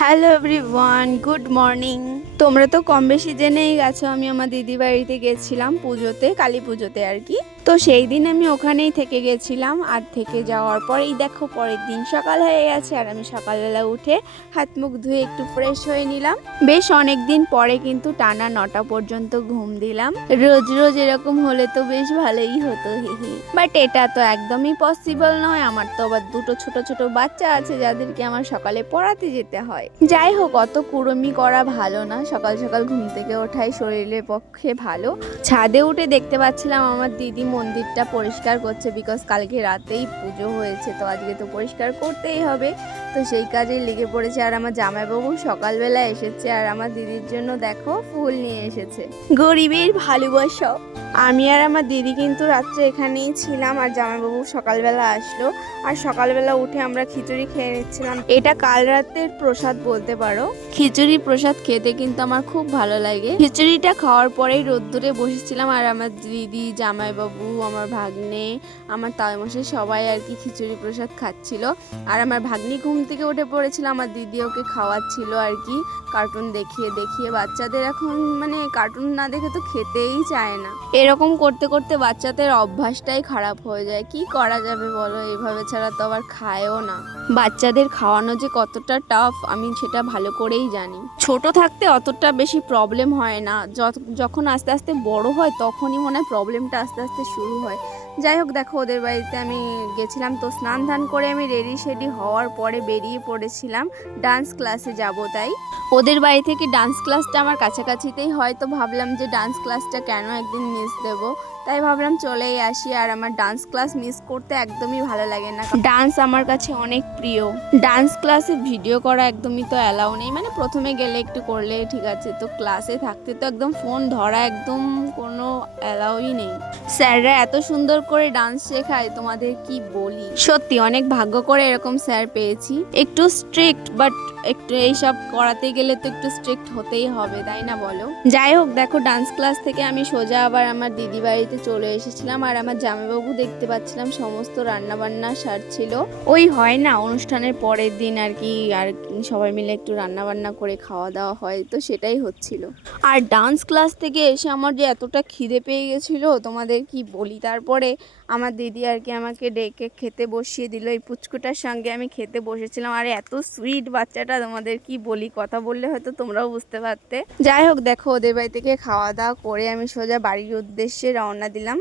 Hello everyone, good morning. তোমরা তো কম বেশি জেনেই গেছো আমি আমার দিদি বাড়িতে গেছিলাম পুজোতে, কালী পুজোতে আর কি। তো সেই দিন আমি ওখানেই থেকে গেছিলাম, আর থেকে যাওয়ার পরেই দেখো পরের দিন সকাল হয়ে গেছে, আর আমি সকালবেলা উঠে হাত মুখ ধুয়ে একটু ফ্রেশ হয়ে নিলাম। বেশ অনেক দিন পরে কিন্তু টানা 9টা পর্যন্ত ঘুম দিলাম। রোজ রোজ এরকম হলে তো বেশ ভালোই হতো, হিহি। বাট এটা তো একদমই পসিবল নয়। আমার তো আবার দুটো ছোট ছোট বাচ্চা আছে যাদেরকে আমার সকালে পড়াতে যেতে হয়। যাই হোক, অত কুড়মি করা ভালো না, সকাল সকাল ঘুম থেকে ওঠাই শরীরের পক্ষে ভালো। ছাদে উঠে দেখতে পাচ্ছিলাম আমার দিদি মন্দিরটা পরিষ্কার করছে, বিকজ কালকে রাতেই পুজো হয়েছে, তো আজকে তো পরিষ্কার করতেই হবে। তো সেই কাজে লেগে পড়েছে। আর আমার জামাইবাবু সকালবেলা এসেছে, আর আমার দিদির জন্য দেখো ফুল নিয়ে এসেছে। গরিবের ভালোবাসা। আমি আর আমার দিদি কিন্তু রাত্রে এখানেই ছিলাম, আর জামাইবাবু সকালবেলা আসলো। আর সকালবেলা উঠে আমরা খিচুড়ি খেয়ে নিচ্ছিলাম। এটা কাল রাতের প্রসাদ বলতে পারো। খিচুড়ি প্রসাদ খেতে কিন্তু আমার খুব ভালো লাগে। খিচুড়িটা খাওয়ার পরেই রোদ্দুরে বসেছিলাম, আর আমার দিদি, জামাইবাবু, আমার ভাগ্নে, আমার তাইমশাই সবাই আর কি খিচুড়ি প্রসাদ খাচ্ছিল। আর আমার ভাগ্নি ঘুম থেকে উঠে পড়েছিল, আমার দিদি ওকে খাওয়াচ্ছিল আর কি, কার্টুন দেখিয়ে দেখিয়ে। বাচ্চাদের এখন মানে কার্টুন না দেখে তো খেতেই চায় না। এরকম করতে করতে বাচ্চাদের অভ্যাসটাই খারাপ হয়ে যায়। কি করা যাবে বলো, এইভাবে ছাড়া তো আবার খায়ও না। বাচ্চাদের খাওয়ানো যে কতটা টাফ আমি সেটা ভালো করেই জানি। ছোট থাকতে অতটা বেশি প্রবলেম হয় না, যখন আস্তে আস্তে বড় হয় তখনই মনে হয় প্রবলেমটা আস্তে আস্তে শুরু হয়। যাই হোক, দেখো ওদের বাড়িতে আমি গেছিলাম, তো স্নান ধান করে আমি রেডি শেডি হওয়ার পরে বেরিয়ে পড়েছিলাম ডান্স ক্লাসে যাব। তাই ওদের বাড়ি থেকে ডান্স ক্লাসটা আমার কাছাকাছিতেই হয়, তো ভাবলাম যে ডান্স ক্লাসটা কেন একদিন মিস দেবো, তাই ভাবলাম চলেই আসি। আর আমার ডান্স ক্লাস মিস করতে একদমই ভালো লাগে না, ডান্স আমার কাছে অনেক প্রিয়। ডান্স ক্লাসে ভিডিও করা একদমই তো অ্যালাউ নেই, মানে প্রথমে গেলে একটু করলে ঠিক আছে, তো ক্লাসে থাকতে তো একদম ফোন ধরা একদম কোনো অ্যালাউই নেই। স্যাররা এত সুন্দর করে ডান্স শেখায়, তোমাদের কি বলি। সত্যি অনেক ভাগ্য করে এরকম স্যার পেয়েছি। একটু স্ট্রিক্ট, বাট একটু এইসব করাতে গেলে তো একটু স্ট্রিক্ট হতেই হবে, তাই না বলো। যাই হোক, দেখো ডান্স ক্লাস থেকে আমি সোজা আবার আমার দিদি বাড়িতে চলে এসেছিলাম, আর আমার জামাইবাবু দেখতে পাচ্ছিলাম সমস্ত রান্না বান্না সারছিল। ওই হয় না অনুষ্ঠানের পরের দিন আর কি, আর সবাই মিলে একটু রান্না বান্না করে খাওয়া দাওয়া হয়, তো সেটাই হচ্ছিল। আর ডান্স ক্লাস থেকে এসে আমার যে এতটা খিদে পেয়ে গেছিল তোমাদের কি বলি। তারপরে আমার দিদি আর কি আমাকে ডেকে খেতে বসিয়ে দিল। এই পুচকুটার সঙ্গে আমি খেতে বসেছিলাম, আর এত সুইট বাচ্চাটা, তোমাদের কি বলি, কথা বললে হয়তো তোমরাও বুঝতে পারতে। যাই হোক, দেখো ওদের বাড়ি থেকে খাওয়া দাওয়া করে আমি সোজা বাড়ির উদ্দেশ্যে রওনা দিলাম।